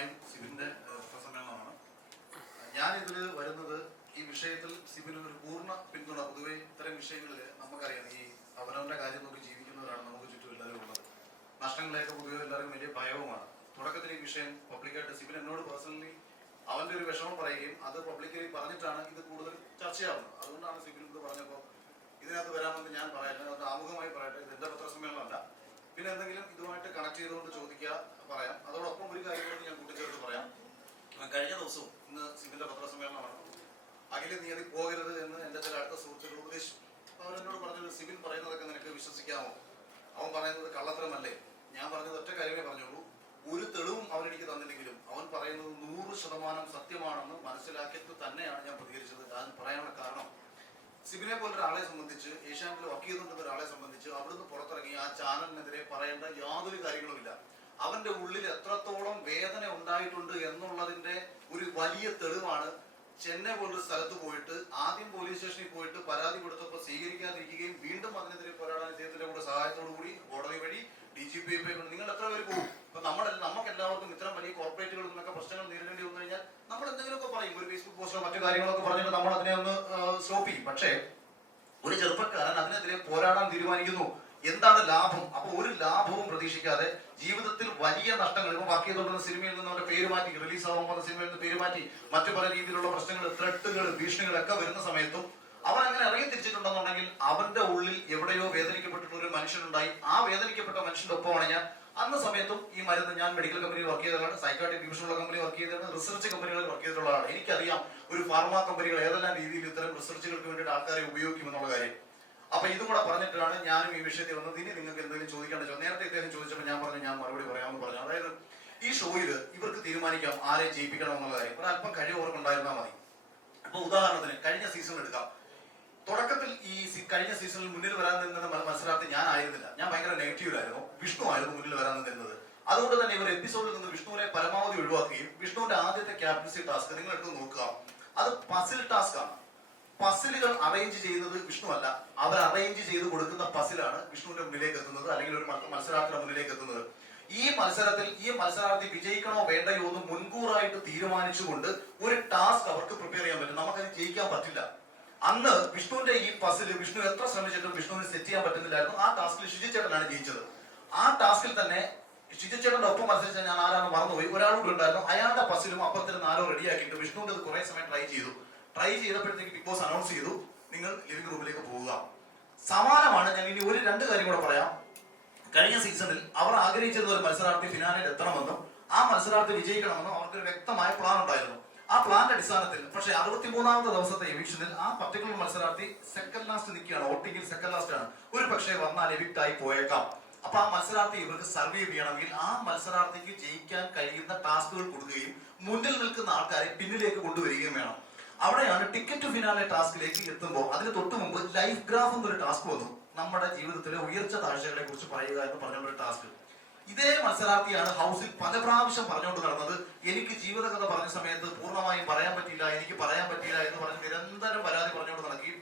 പ്രധാനമായും സിബിന്റെ പ്രസംഗങ്ങളാണ്. ഞാനിതിൽ വരുന്നത് ഈ വിഷയത്തിൽ സിബിന് ഒരു പൂർണ പിന്തുണ. പൊതുവെ ഇത്തരം വിഷയങ്ങളിൽ നമുക്കറിയാം ഈ അവനവന്റെ കാര്യം നോക്കി ജീവിക്കുന്നവരാണ് നമുക്ക് ചുറ്റും എല്ലാവരും ഉള്ളത്. നഷ്ടങ്ങളെയൊക്കെ പൊതുവെ എല്ലാവരും വലിയ ഭയവുമാണ്. തുടക്കത്തിൽ ഈ വിഷയം പബ്ലിക്കായിട്ട് സിബിൻ എന്നോട് പേഴ്സണലി അവന്റെ ഒരു വിഷമം പറയുകയും അത് പബ്ലിക്കലി പറഞ്ഞിട്ടാണ് ഇത് കൂടുതൽ ചർച്ചയാവുന്നത്. അതുകൊണ്ടാണ് സിബിൻ ഇത് പറഞ്ഞപ്പോൾ ഇതിനകത്ത് വരാമെന്ന് ഞാൻ പറയട്ടെ അത് ആമുഖമായി പറയട്ടെ ഇത് എന്റെ പത്രസമ്മേളനമല്ല. പിന്നെ എന്തെങ്കിലും ഇതുമായിട്ട് കണക്ട് ചെയ്തുകൊണ്ട് ചോദിക്കുക പറയാം. അതോടൊപ്പം ഒരു കാര്യം കൂടി ഞാൻ കൂട്ടിച്ചേർത്ത് പറയാം. കഴിഞ്ഞ ദിവസവും ഇന്ന് സിബിന്റെ പത്രസമ്മേളനമാണ് അഖില നീതി പോകരുത് എന്ന് എന്റെ ചില അടുത്ത സുഹൃത്തുക്കൾ ഉപദേശിച്ചു അവരെന്നോട് പറഞ്ഞത് സിബിൻ പറയുന്നതൊക്കെ നിനക്ക് വിശ്വസിക്കാമോ? അവൻ പറയുന്നത് കള്ളത്തരമല്ലേ? ഞാൻ പറഞ്ഞത് ഒറ്റ കാര്യമേ പറഞ്ഞുള്ളൂ. ഒരു തെളിവും അവരെനിക്ക് തന്നില്ലെങ്കിലും അവൻ പറയുന്നത് നൂറ് ശതമാനം സത്യമാണെന്ന് മനസ്സിലാക്കിയിട്ട് തന്നെയാണ് ഞാൻ പ്രതികരിച്ചത്. ഞാൻ പറയാനുള്ള കാരണം സിബിനെ പോലെ ഒരാളെ സംബന്ധിച്ച് ഏഷ്യാനെറ്റിൽ വർക്ക് ചെയ്തുകൊണ്ടിരുന്ന ഒരാളെ സംബന്ധിച്ച് അവിടുന്ന് പുറത്തിറങ്ങി ആ ചാനലിനെതിരെ പറയേണ്ട യാതൊരു കാര്യങ്ങളുമില്ല. അവന്റെ ഉള്ളിൽ എത്രത്തോളം വേദന ഉണ്ടായിട്ടുണ്ട് എന്നുള്ളതിന്റെ ഒരു വലിയ തെളിവാണ് ചെന്നൈ പോലൊരു സ്ഥലത്ത് പോയിട്ട് ആദ്യം പോലീസ് സ്റ്റേഷനിൽ പോയിട്ട് പരാതി കൊടുത്തപ്പോൾ സ്വീകരിക്കാതിരിക്കുകയും വീണ്ടും അതിനെതിരെ പോരാടാൻ ഇദ്ദേഹത്തിന്റെ കൂടെ സഹായത്തോടു കൂടി കോടതി വഴി ഡി ജി പി നിങ്ങൾ എത്ര പേര് പോകും? ഇപ്പൊ നമ്മളെ നമുക്ക് എല്ലാവർക്കും ഇത്തരം വലിയ കോർപ്പറേറ്റുകളിൽ നിന്നൊക്കെ പ്രശ്നങ്ങൾ നേരിടേണ്ടി വന്നു കഴിഞ്ഞാൽ നമ്മൾ എന്തെങ്കിലുമൊക്കെ പറയും. ഒരു ഫേസ്ബുക്ക് പോസ്റ്റോ മറ്റു കാര്യങ്ങളൊക്കെ പറഞ്ഞിട്ട് നമ്മൾ അതിനെ ഒന്ന് സ്റ്റോപ്പ് ചെയ്യും. പക്ഷേ ഒരു ചെറുപ്പക്കാരൻ അതിനെതിരെ പോരാടാൻ തീരുമാനിക്കുന്നു. എന്താണ് ലാഭം? അപ്പൊ ഒരു ലാഭവും പ്രതീക്ഷിക്കാതെ ജീവിതത്തിൽ വലിയ നഷ്ടങ്ങൾ ഇപ്പൊ ബാക്കി തുടർന്ന സിനിമയിൽ നിന്ന് അവരുടെ പേര് മാറ്റി റിലീസ് ആവാൻ പോകുന്ന സിനിമയിൽ നിന്ന് പേര് മാറ്റി മറ്റു പല രീതിയിലുള്ള പ്രശ്നങ്ങൾ ത്രെട്ടുകൾ ഭീഷണികളൊക്കെ വരുന്ന സമയത്തും അവൻ അങ്ങനെ ഇറങ്ങി തിരിച്ചിട്ടുണ്ടെന്നുണ്ടെങ്കിൽ അവന്റെ ഉള്ളിൽ എവിടെയോ വേദനിക്കപ്പെട്ടിട്ടുള്ള ഒരു മനുഷ്യനുണ്ടായി. ആ വേദനിക്കപ്പെട്ട മനുഷ്യന്റെ ഒപ്പമാണ് ഞാൻ അന്ന സമയത്തും ഈ മരുന്ന് ഞാൻ മെഡിക്കൽ കമ്പനിയിൽ വർക്ക് ചെയ്തതാണ്. സൈക്കാട്രിക് ഡിവിഷനുള്ള കമ്പനി വർക്ക് ചെയ്തതാണ്. റിസർച്ച് കമ്പനികളിൽ വർക്ക് ചെയ്തിട്ടുള്ളതാണ്. എനിക്കറിയാം ഒരു ഫാർമ കമ്പനികൾ ഏതെല്ലാം രീതിയിൽ ഇത്തരം റിസർച്ചുകൾക്ക് വേണ്ടിയിട്ട് ആൾക്കാരെ ഉപയോഗിക്കുമെന്നുള്ള കാര്യം. അപ്പൊ ഇതും കൂടെ പറഞ്ഞിട്ടാണ് ഞാനും ഈ വിഷയത്തിൽ വന്നത്. ഇനി നിങ്ങൾക്ക് എന്തെങ്കിലും ചോദിക്കാണ്ട് നേരത്തെ ഇദ്ദേഹം ചോദിച്ചപ്പോൾ ഞാൻ പറഞ്ഞു ഞാൻ മറുപടി പറയാമെന്ന് പറഞ്ഞു. അതായത് ഈ ഷോയിൽ ഇവർക്ക് തീരുമാനിക്കാം ആരെ ജയിപ്പിക്കണം എന്നുള്ള കാര്യം. ഒരു അല്പം കഴിവ് അവർക്കുണ്ടായിരുന്നാൽ മതി. അപ്പൊ ഉദാഹരണത്തിന് കഴിഞ്ഞ സീസൺ എടുക്കാം. തുടക്കത്തിൽ ഈ കഴിഞ്ഞ സീസണിൽ മുന്നിൽ വരാൻ നിന്നത് മത്സരാർത്ഥി ഞാൻ ആയിരുന്നില്ല ഞാൻ ഭയങ്കര നെഗറ്റീവിലായിരുന്നു വിഷ്ണു ആയിരുന്നു മുന്നിൽ വരാൻ നിന്നത് അതുകൊണ്ട് തന്നെ ഇവർ എപ്പിസോഡിൽ നിന്ന് വിഷ്ണുവിനെ പരമാവധി ഒഴിവാക്കുകയും വിഷ്ണുവിന്റെ ആദ്യത്തെ ക്യാപ്റ്റൻസി ടാസ്ക് നിങ്ങൾ എടുത്ത് നോക്കുക. അത് പസിൽ ടാസ്ക് ആണ്. പസിലുകൾ അറേഞ്ച് ചെയ്യുന്നത് വിഷ്ണു അല്ല. അവർ അറേഞ്ച് ചെയ്ത് കൊടുക്കുന്ന പസിലാണ് വിഷ്ണുവിന്റെ മുന്നിലേക്ക് എത്തുന്നത് അല്ലെങ്കിൽ ഒരു മത്സ- മത്സരാർത്ഥിയുടെ മുന്നിലേക്ക് എത്തുന്നത്. ഈ മത്സരത്തിൽ ഈ മത്സരാർത്ഥി വിജയിക്കണോ വേണ്ടയോ എന്ന് മുൻകൂറായിട്ട് തീരുമാനിച്ചുകൊണ്ട് ഒരു ടാസ്ക് അവർക്ക് പ്രിപ്പയർ ചെയ്യാൻ പറ്റും. നമുക്കത് ജയിക്കാൻ പറ്റില്ല. അന്ന് വിഷ്ണുവിന്റെ ഈ പസിൽ വിഷ്ണു എത്ര ശ്രമിച്ചിട്ടും വിഷ്ണുവിന് സെറ്റ് ചെയ്യാൻ പറ്റുന്നില്ലായിരുന്നു. ആ ടാസ്കിൽ ഷിജിച്ചേട്ടനാണ് ജയിച്ചത്. ആ ടാസ്കിൽ തന്നെ ഷിജിച്ചേട്ടന്റെ ഒപ്പം മത്സരിച്ച ഞാൻ ആരാണെന്ന് മറന്നുപോയി? ഒരാളൂടെ ഉണ്ടായിരുന്നു. അയാളുടെ പസിലും അപ്പുറത്തിന് നാലോ റെഡിയാക്കിയിട്ട് വിഷ്ണുവിന്റെ അത് കുറെ സമയം ട്രൈ ചെയ്തു. ട്രൈ ചെയ്തപ്പോഴത്തേക്ക് ബിഗ് ബോസ് അനൗൺസ് ചെയ്തു നിങ്ങൾ ലിവിംഗ് റൂമിലേക്ക് പോവുക. സമാനമാണ് ഞാൻ ഇനി ഒരു രണ്ട് കാര്യം കൂടെ പറയാം. കഴിഞ്ഞ സീസണിൽ അവർ ആഗ്രഹിച്ചിരുന്ന ഒരു മത്സരാർത്ഥി ഫിനാലിൽ എത്തണമെന്നും ആ മത്സരാർത്ഥി വിജയിക്കണമെന്നും അവർക്കൊരു വ്യക്തമായ പ്ലാൻ ഉണ്ടായിരുന്നു. ആ പ്ലാന്റെ അടിസ്ഥാനത്തിൽ പക്ഷേ അറുപത്തിമൂന്നാമത്തെ ദിവസത്തെ എവിക്ഷനിൽ ആ പർട്ടിക്കുലർ മത്സരാർത്ഥി സെക്കൻഡ് ലാസ്റ്റ് നിൽക്കുകയാണ്. ഓട്ടിങ്ങിൽ സെക്കൻഡ് ലാസ്റ്റ് ആണ്. ഒരു പക്ഷേ വന്നാൽ എവിക്ട് ആയി പോയേക്കാം. അപ്പൊ ആ മത്സരാർത്ഥി ഇവർക്ക് സർവേ ചെയ്യണമെങ്കിൽ ആ മത്സരാർത്ഥിക്ക് ജയിക്കാൻ കഴിയുന്ന ടാസ്കുകൾ കൊടുക്കുകയും മുന്നിൽ നിൽക്കുന്ന ആൾക്കാരെ പിന്നിലേക്ക് കൊണ്ടുവരികയും വേണം. അവിടെയാണ് ടിക്കറ്റ് ഫിനാലെ ടാസ്കിലേക്ക് എത്തുമ്പോൾ അതിന് തൊട്ട് മുമ്പ് ലൈഫ് ഗ്രാഫ് എന്നൊരു ടാസ്ക് വന്നു. നമ്മുടെ ജീവിതത്തിലെ ഉയർച്ച താഴ്ചകളെ കുറിച്ച് പറയുക എന്ന് പറഞ്ഞുള്ള ടാസ്ക് ഇതേ മത്സരാർത്ഥിയാണ് ഹൗസിൽ പല പ്രാവശ്യം പറഞ്ഞുകൊണ്ട് നടന്നത്. എനിക്ക് ജീവിതകഥ പറഞ്ഞ സമയത്ത് പൂർണമായും പറയാൻ പറ്റിയില്ല എനിക്ക് പറയാൻ പറ്റിയില്ല എന്ന് പറഞ്ഞ് നിരന്തരം പരാതി പറഞ്ഞുകൊണ്ട് നടക്കി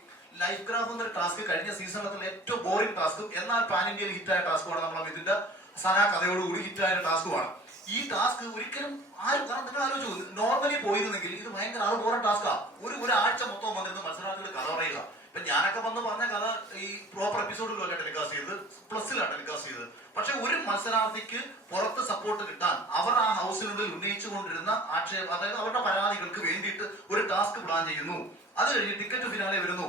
ലൈഫ് ഗ്രാഫ് എന്നൊരു ടാസ്ക് കഴിഞ്ഞ സീസണിലെ ഏറ്റവും ബോറിംഗ് ടാസ്ക് എന്നാൽ പാൻ ഇന്ത്യയിൽ ഹിറ്റായ ടാസ്കുമാണ് നമ്മൾ ഇതിന്റെ സനാ കഥയോടുകൂടി ഹിറ്റായ ടാസ്കുമാണ്. ഈ ടാസ്ക് ഒരിക്കലും ആരും കാരണം നിങ്ങൾ ആലോചിച്ചു നോർമലി പോയിരുന്നെങ്കിൽ ഇത് ഭയങ്കര ആറ് ബോറൻ ടാസ്കാ. ഒരു ഒരാഴ്ച മൊത്തം വന്നിരുന്ന് മത്സരാർത്ഥികൾ കഥ പറയുക. ഇപ്പൊ ഞാനൊക്കെ വന്ന് പറഞ്ഞ കഥ ഈ പ്രോപ്പർ എപ്പിസോഡിലല്ല ടെലികാസ്റ്റ് ചെയ്തത്. പ്ലസ്സിലാണ് ടെലികാസ്റ്റ് ചെയ്തത്. പക്ഷെ ഒരു മത്സരാർത്ഥിക്ക് പുറത്ത് സപ്പോർട്ട് കിട്ടാൻ അവർ ആ ഹൗസിനുള്ളിൽ ഉന്നയിച്ചുകൊണ്ടിരുന്ന ആക്ഷേപം അതായത് അവരുടെ പരാതികൾക്ക് വേണ്ടിയിട്ട് ഒരു ടാസ്ക് പ്ലാൻ ചെയ്യുന്നു. അത് കഴിഞ്ഞ് ടിക്കറ്റ് ഫിനാലെ വരുന്നു.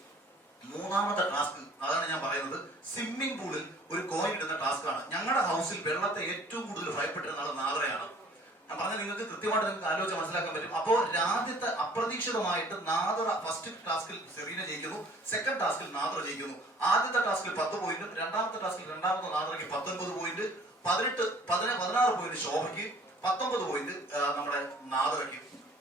മൂന്നാമത്തെ ടാസ്ക് അതാണ് ഞാൻ പറയുന്നത്. സ്വിമ്മിംഗ് പൂളിൽ ഒരു കോയിൻ ഇടുന്ന ടാസ്ക് ആണ്. ഞങ്ങളുടെ ഹൗസിൽ വെള്ളത്തെ ഏറ്റവും കൂടുതൽ ഭയപ്പെട്ടിരുന്ന ആൾ നാളെയാണ് ഞാൻ പറഞ്ഞ നിങ്ങൾക്ക് കൃത്യമായിട്ട് നിങ്ങൾക്ക് ആലോചിച്ച് മനസ്സിലാക്കാൻ പറ്റും. അപ്പോൾ രാജ്യത്തെ അപ്രതീക്ഷിതമായിട്ട് നാദുറ ഫസ്റ്റ് ടാസ്കിൽ സെറീന ജയിക്കുന്നു. സെക്കൻഡ് ടാസ്കിൽ നാദുറ ജയിക്കുന്നു. ആദ്യത്തെ ടാസ്കിൽ പത്ത് പോയിന്റും രണ്ടാമത്തെ ടാസ്കിൽ രണ്ടാമത്തെ നാദുറയ്ക്ക് പത്തൊൻപത് പോയിന്റ് പതിനെട്ട് പതിന പതിനാറ് പോയിന്റ് ശോഭയ്ക്ക് പത്തൊമ്പത് പോയിന്റ് നമ്മുടെ നാദ്രയ്ക്ക്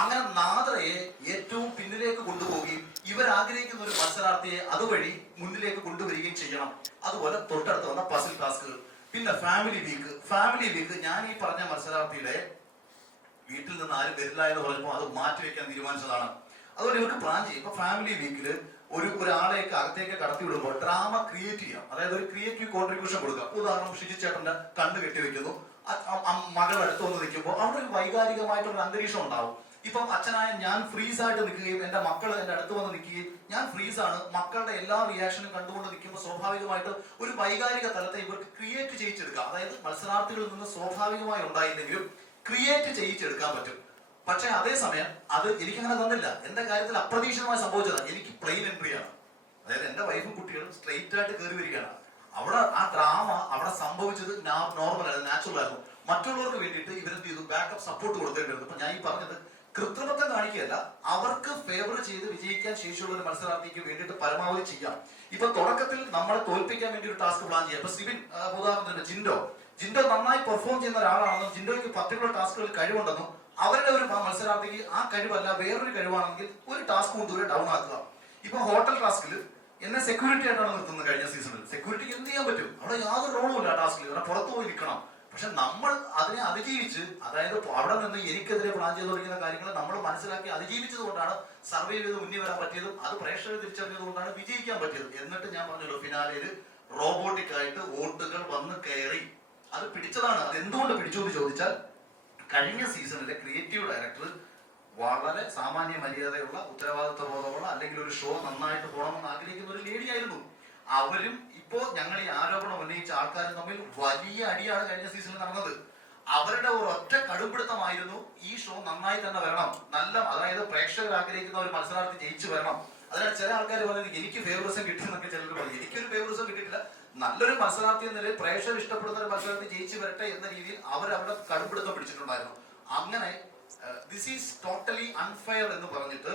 അങ്ങനെ നാദ്രയെ ഏറ്റവും പിന്നിലേക്ക് കൊണ്ടുപോവുകയും ഇവർ ആഗ്രഹിക്കുന്ന ഒരു മത്സരാർത്ഥിയെ അതുവഴി മുന്നിലേക്ക് കൊണ്ടുവരികയും ചെയ്യണം. അതുപോലെ തൊട്ടടുത്ത് വന്ന പസിൽ ടാസ്കുകൾ പിന്നെ ഫാമിലി വീക്ക് ഫാമിലി വീക്ക് ഞാൻ ഈ പറഞ്ഞ മത്സരാർത്ഥിയുടെ വീട്ടിൽ നിന്ന് ആരും വരില്ല എന്ന് പറഞ്ഞപ്പോൾ അത് മാറ്റിവെക്കാൻ തീരുമാനിച്ചതാണ്. അതുപോലെ ഇവർക്ക് പ്ലാൻ ചെയ്യും. ഇപ്പൊ ഫാമിലി വീക്കിൽ ഒരു ഒരാളെയൊക്കെ അകത്തേക്ക് കടത്തി വിടുമ്പോൾ ഡ്രാമ ക്രിയേറ്റ് ചെയ്യാം. അതായത് ഒരു ക്രിയേറ്റീവ് കോൺട്രിബ്യൂഷൻ കൊടുക്കുക ഉദാഹരണം ഷിജി ചേട്ടന്റെ കെട്ടി വെക്കുന്നു മകൾ അടുത്ത് വന്ന് നിൽക്കുമ്പോൾ അവിടെ ഒരു വൈകാരികമായിട്ടുള്ള അന്തരീക്ഷം ഉണ്ടാവും. ഇപ്പം അച്ഛനായ ഞാൻ ഫ്രീസ് ആയിട്ട് നിൽക്കുകയും എന്റെ മക്കൾ എന്റെ അടുത്ത് വന്ന് നിൽക്കുകയും ഞാൻ ഫ്രീസ് ആണ് മക്കളുടെ എല്ലാ റിയാക്ഷനും കണ്ടുകൊണ്ട് നിൽക്കുമ്പോൾ സ്വാഭാവികമായിട്ട് ഒരു വൈകാരിക തലത്തെ ഇവർക്ക് ക്രിയേറ്റ് ചെയ്യിച്ചെടുക്കാം. അതായത് മത്സരാർത്ഥികളിൽ നിന്ന് സ്വാഭാവികമായി ഉണ്ടായില്ലെങ്കിലും ക്രിയേറ്റ് ചെയ്യിച്ചെടുക്കാൻ പറ്റും. പക്ഷെ അതേസമയം അത് എനിക്കങ്ങനെ തന്നില്ല. എന്റെ കാര്യത്തിൽ അപ്രതീക്ഷിതമായി സംഭവിച്ചതാണ് എനിക്ക് പ്ലെയിൻ എൻട്രി ആണ്. അതായത് എന്റെ വൈഫും കുട്ടികളും സ്ട്രെയിറ്റ് ആയിട്ട് കയറി വരികയാണ്. അവിടെ ആ ഡ്രാമ അവിടെ സംഭവിച്ചത് നോർമൽ ആയിരുന്നു നാച്ചുറൽ ആയിരുന്നു. മറ്റുള്ളവർക്ക് വേണ്ടിയിട്ട് ഇവരെന്ത് ചെയ്തു? ബാക്കപ്പ് സപ്പോർട്ട് കൊടുത്തേണ്ടിരുന്നു ഇപ്പൊ ഞാൻ ഈ പറഞ്ഞത് കൃത്രിമത്വം കാണിക്കുകയല്ല അവർക്ക് ഫേവർ ചെയ്ത് വിജയിക്കാൻ ശേഷിയുള്ള ഒരു മത്സരാർത്ഥിക്ക് വേണ്ടിയിട്ട് പരമാവധി ചെയ്യാം. ഇപ്പൊ തുടക്കത്തിൽ നമ്മളെ തോൽപ്പിക്കാൻ വേണ്ടി ഒരു ടാസ്ക് പ്ലാൻ ചെയ്യാം ഇപ്പൊ സിബിൻ ഉദാഹരണത്തിന് ജിൻഡോ. ജിൻഡോ നന്നായി പെർഫോം ചെയ്യുന്ന ഒരാളാണെന്നും ജിൻഡോയ്ക്ക് പർട്ടിക്കുലർ ടാസ്കുകൾ കഴിവുണ്ടെന്നും അവരുടെ ഒരു മത്സരാർത്ഥിക്ക് ആ കഴിവല്ല വേറൊരു കഴിവാണെങ്കിൽ ഒരു ടാസ്ക് കൊണ്ടുവരെ ഡൗൺ ആക്കുക. ഇപ്പൊ ഹോട്ടൽ ടാസ്കിൽ എന്നെ സെക്യൂരിറ്റി ആയിട്ടാണ് നിർത്തുന്നത് കഴിഞ്ഞ സീസണിൽ സെക്യൂരിറ്റിക്ക് എന്ത് ചെയ്യാൻ പറ്റും? അവിടെ യാതൊരു റോളും ഇല്ല ടാസ്കിൽ അവിടെ പുറത്തു പോയി നിൽക്കണം. പക്ഷെ നമ്മൾ അതിനെ അതിജീവിച്ച് അതായത് അവിടെ നിന്ന് എനിക്കെതിരെ പ്ലാൻ ചെയ്ത് തുടങ്ങിയ കാര്യങ്ങൾ നമ്മൾ മനസ്സിലാക്കി അതിജീവിച്ചത് കൊണ്ടാണ് സർവേ ചെയ്ത് മുന്നിൽ വരാൻ പറ്റിയതും അത് പ്രേക്ഷകർ തിരിച്ചറിഞ്ഞത് കൊണ്ടാണ് വിജയിക്കാൻ പറ്റിയത്. എന്നിട്ട് ഞാൻ പറഞ്ഞല്ലോ ഫിനാലയിൽ റോബോട്ടിക് ആയിട്ട് വോട്ടുകൾ വന്ന് കയറി. അത് പിടിച്ചതാണ്. അത് എന്തുകൊണ്ട് പിടിച്ചു എന്ന് ചോദിച്ചാൽ കഴിഞ്ഞ സീസണിലെ ക്രിയേറ്റീവ് ഡയറക്ടർ വളരെ സാമാന്യ മര്യാദയുള്ള ഉത്തരവാദിത്വ ബോധമുള്ള അല്ലെങ്കിൽ ഒരു ഷോ നന്നായിട്ട് പോകണമെന്ന് ആഗ്രഹിക്കുന്ന ഒരു ലേഡി ആയിരുന്നു. അവരും ഇപ്പോ ഞങ്ങൾ ഈ ആരോപണം ഉന്നയിച്ച ആൾക്കാരും തമ്മിൽ വലിയ അടിയാണ് കഴിഞ്ഞ സീസണിൽ നടന്നത്. അവരുടെ ഒരു ഒറ്റ കടുംപിടുത്തമായിരുന്നു ഈ ഷോ നന്നായി തന്നെ വരണം. നല്ല അതായത് പ്രേക്ഷകർ ആഗ്രഹിക്കുന്ന ഒരു മത്സരാർത്ഥി ജയിച്ചു വരണം. അതിനാൽ ചില ആൾക്കാർ പറയുന്നത് എനിക്ക് ഫേവറിസം കിട്ടിയെന്നൊക്കെ ചിലർ പറയും എനിക്കൊരു ഫേവറിസം കിട്ടിയിട്ടില്ല. നല്ലൊരു മത്സരാർത്ഥി എന്ന നിലയിൽ പ്രേക്ഷകർ ഇഷ്ടപ്പെടുന്ന ഒരു മത്സരാർത്ഥി ജയിച്ചു വരട്ടെ എന്ന രീതിയിൽ അവർ അവിടെ കടുംപിടുത്തം പിടിച്ചിട്ടുണ്ടായിരുന്നു. അങ്ങനെ ദിസ് ഈസ് ടോട്ടലി അൺഫെയർ എന്ന് പറഞ്ഞിട്ട്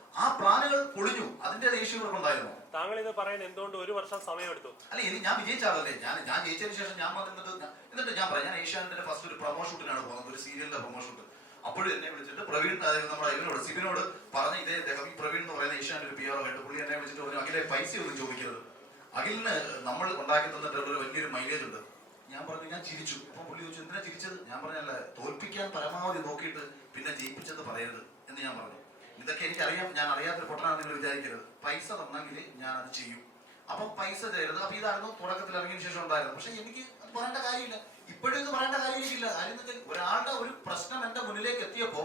ആ പ്ലാനുകൾ പൊളിഞ്ഞു. അതിന്റെ ദേഷ്യം ഉണ്ടായിരുന്നു താങ്കൾ ഇത് പറയാൻ എന്തുകൊണ്ട് ഒരു വർഷം സമയമെടുത്തു? അല്ല ഇനി ഞാൻ വിജയിച്ച ആളല്ലേ ഞാൻ ഞാൻ ജയിച്ചതിന് ശേഷം ഞാൻ വന്നിട്ട് എന്നിട്ട് ഞാൻ പറയാം ഞാൻ ഏഷ്യാനെറ്റിന്റെ ഫസ്റ്റ് ഒരു പ്രൊമോ ഷൂട്ടിനാണ് പോകുന്നത് ഒരു സീരിയലിന്റെ പ്രൊമോ ഷൂട്ട് അപ്പോഴും എന്നെ വിളിച്ചിട്ട് പ്രവീൺ അതായത് നമ്മുടെ ഇവനോട് സിബിനോട് പറഞ്ഞ ഇതേ അദ്ദേഹം ഈ പ്രവീൺ എന്ന് പറയുന്ന ഏഷ്യാനെറ്റ് ഒരു പി ആർ ആയിട്ട് പുള്ളി എന്നെ വിളിച്ചിട്ട് പറഞ്ഞു അഖിലെ പൈസ ഒന്നും ചോദിക്കരുത്. അഖിലിന് നമ്മൾ ഉണ്ടാക്കി തന്നിട്ടുള്ള ഒരു വലിയൊരു മൈലേജ് ഉണ്ട്. ഞാൻ പറഞ്ഞു ഞാൻ ചിരിച്ചു. അപ്പൊ പുള്ളി ചോദിച്ചു എന്തിനാ ചിരിച്ചത്? ഞാൻ പറഞ്ഞല്ല തോൽപ്പിക്കാൻ പരമാവധി നോക്കിയിട്ട് പിന്നെ ജയിപ്പിച്ചത് പറയരുത് എന്ന് ഞാൻ പറഞ്ഞു. ഇതൊക്കെ എനിക്കറിയാം ഞാൻ അറിയാത്ത പൊട്ടനാണെന്ന് നിങ്ങൾ വിചാരിക്കരുത്. പൈസ തന്നെങ്കിൽ ഞാൻ അത് ചെയ്യും. അപ്പം പൈസ തരരുത്. അപ്പൊ ഇതായിരുന്നു തുടക്കത്തിൽ ഇറങ്ങിയ ശേഷം ഉണ്ടായിരുന്നത്. പക്ഷെ എനിക്ക് അത് പറയേണ്ട കാര്യമില്ല. ഇപ്പോഴും ഇത് പറയേണ്ട കാര്യം എനിക്കില്ല കാര്യം വെച്ചാൽ ഒരാളുടെ ഒരു പ്രശ്നം എന്റെ മുന്നിലേക്ക് എത്തിയപ്പോ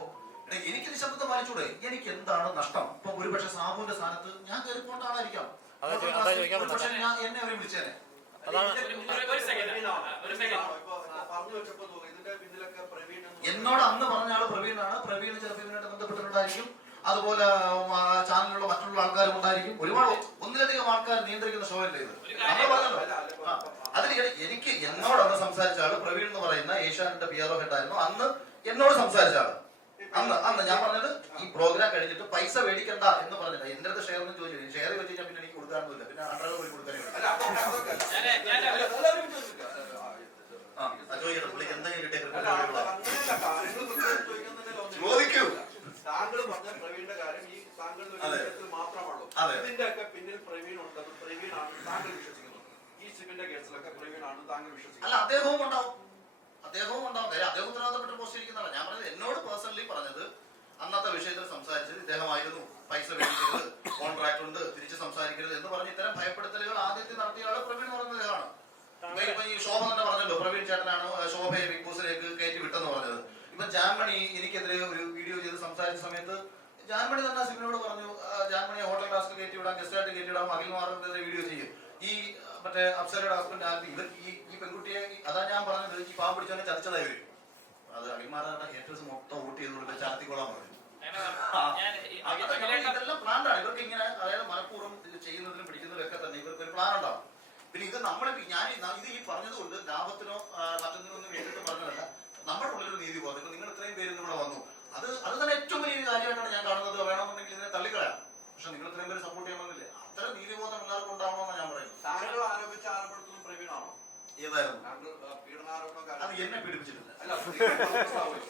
എനിക്ക് നിശബ്ദത പാലിച്ചൂടെ? എനിക്ക് എന്താണ് നഷ്ടം? ഇപ്പൊ ഒരുപക്ഷെ സാബുവിന്റെ സ്ഥാനത്ത് ഞാൻ കയറി പോകേണ്ട ആളായിരിക്കാം എന്നെ അവരെ വിളിച്ചേനെ. എന്നോട് അന്ന് പറഞ്ഞ ആൾ പ്രവീണാണ്. പ്രവീണ് ചിലപ്പോൾ ഇതിനായിട്ട് ബന്ധപ്പെട്ടിട്ടുണ്ടായിരിക്കും. അതുപോലെ ചാനലിലുള്ള മറ്റുള്ള ആൾക്കാരും ഉണ്ടായിരിക്കും. ഒരുപാട് ഒന്നിലധികം ആൾക്കാർ നിയന്ത്രിക്കുന്ന ഷോ അല്ലേ ഇത്? നമ്മൾ പറഞ്ഞല്ലോ. ആ, അതിൽ എനിക്ക് എന്നോട് അന്ന് സംസാരിച്ച ആൾ പ്രവീൺ എന്ന് പറയുന്ന ഏഷ്യാനെറ്റിന്റെ പി ആർ ഒ ഹെഡായിരുന്നു. അന്ന് എന്നോട് സംസാരിച്ച ആൾ. അന്ന് അന്ന് ഞാൻ പറഞ്ഞത് ഈ പ്രോഗ്രാം കഴിഞ്ഞിട്ട് പൈസ മേടിക്കണ്ട എന്ന് പറഞ്ഞില്ല. എന്റെ അടുത്ത് ഷെയർ ഒന്നും ചോദിച്ചില്ല. ഷെയർ വെച്ച് കഴിഞ്ഞാൽ പിന്നെ എനിക്ക് കൊടുക്കാനൊന്നുമില്ല പിന്നെ അണ്ടർ പോയി കൊടുക്കാനേ ചോദിക്കട്ടെ. പുള്ളിക്ക് എന്തെങ്കിലും ചോദിക്കൂ. താങ്കൾ പറഞ്ഞ പ്രവീണിന്റെ കാര്യം ഈ താങ്കളുടെ ഒരു അതെ. വിഷയത്തിൽ മാത്രമാണല്ലോ അതെ. ഇതിന്റെ ഒക്കെ പിന്നിൽ പ്രവീൺ ഉണ്ടെന്ന് പ്രവീണാണ് താങ്കൾ വിശ്വസിക്കുന്നത്. ഈ സിബിന്റെ കേസിലൊക്കെ പ്രവീണാണ് താങ്കൾ അല്ല അദ്ദേഹവും ഉണ്ടാവും. അദ്ദേഹവും ഉണ്ടാവും. കാര്യം അദ്ദേഹം ഉത്തരവാദിത്തപ്പെട്ട പോസ്റ്റ് ഇരിക്കുന്നതാണ് ഞാൻ പറഞ്ഞത് എന്നോട് പേഴ്സണലി പറഞ്ഞത് അന്നത്തെ വിഷയത്തിൽ സംസാരിച്ചത് ഇദ്ദേഹമായിരുന്നു. പൈസ മേടിക്കരുത് കോൺട്രാക്ട് ഉണ്ട് തിരിച്ച് സംസാരിക്കരുത് എന്ന് പറഞ്ഞ് ഇത്തരം ഭയപ്പെടുത്തലുകൾ ആദ്യത്തെ നടത്തിയ ആൾ പ്രവീൺ എന്ന് പറയുന്ന ഇദ്ദേഹമാണ് ഇപ്പൊ ഈ ശോഭ തന്നെ പറഞ്ഞല്ലോ പ്രവീൺ ചേട്ടനാണ് ശോഭയെ ബിഗ് ബോസിലേക്ക് കയറ്റി വിട്ടെന്ന് പറഞ്ഞത്. ഇപ്പൊ ജാമണി എനിക്കെതിരെ ഒരു സംസാരിച്ച സമയത്ത് ജാൻമണി തന്നെ സിബിനോട് പറഞ്ഞു ജാൻമണി ഹോട്ടൽ ടാസ്ക് കയറ്റി വിടാം ഗസ്റ്റായിട്ട് കയറ്റി വിടാം അഖിൽ മാറിന്റെ വീഡിയോ ചെയ്യും. ഈ മറ്റേ അപ്സരയുടെ ഹസ്ബൻഡ് ആൽബി ഇവർ ഈ ഈ പെൺകുട്ടിയെ അതാ ഞാൻ പറഞ്ഞത് ഈ പാവം പിടിച്ചവനെ ചതിച്ചതായി വരും അത് അടിമാറാത്ത ഹേറ്റേഴ്സ് മൊത്തം വോട്ട് ചെയ്ത് പറഞ്ഞാൽ ചാർത്തിക്കോളാൻ പറഞ്ഞു. ഇതെല്ലാം പ്ലാനാണ് ഇവർക്ക് ഇങ്ങനെ അതായത് മനഃപൂർവം ചെയ്യുന്നതിനും പിടിക്കുന്നതിനും ഒക്കെ തന്നെ ഇവർക്ക് ഒരു പ്ലാൻ ഉണ്ടാവും. പിന്നെ ഇത് നമ്മളെ ഞാൻ ഇത് ഈ പറഞ്ഞതുകൊണ്ട് ലാഭത്തിനോ മറ്റൊന്നിനോ ഒന്നും വേണ്ടിയിട്ട് പറഞ്ഞതല്ല. നമ്മുടെ ഉള്ളിലൊരു നീതി ഇപ്പൊ നിങ്ങൾ ഇത്രയും പേര് ഇവിടെ വന്നു. അത് അത് തന്നെ ഏറ്റവും വലിയൊരു കാര്യമായിട്ടാണ് ഞാൻ കാണുന്നത്. വേണമെന്നുണ്ടെങ്കിൽ ഇതിനെ തള്ളിക്കളയാം. പക്ഷെ നിങ്ങൾ ഇത്രയും പേര് സപ്പോർട്ട് ചെയ്യാൻ അത്ര അത്തരം നീതിബോധം എല്ലാവർക്കും ഉണ്ടാവണമെന്നാണ് ഞാൻ പറയുന്നത്. താങ്കൾ ആരോപിച്ച ആരോപണത്തിലും പ്രവീണാണോ? ഏതായിരുന്നു? അത് എന്നെ പീഡിപ്പിച്ചിട്ടില്ല. അല്ല ആളല്ലോ.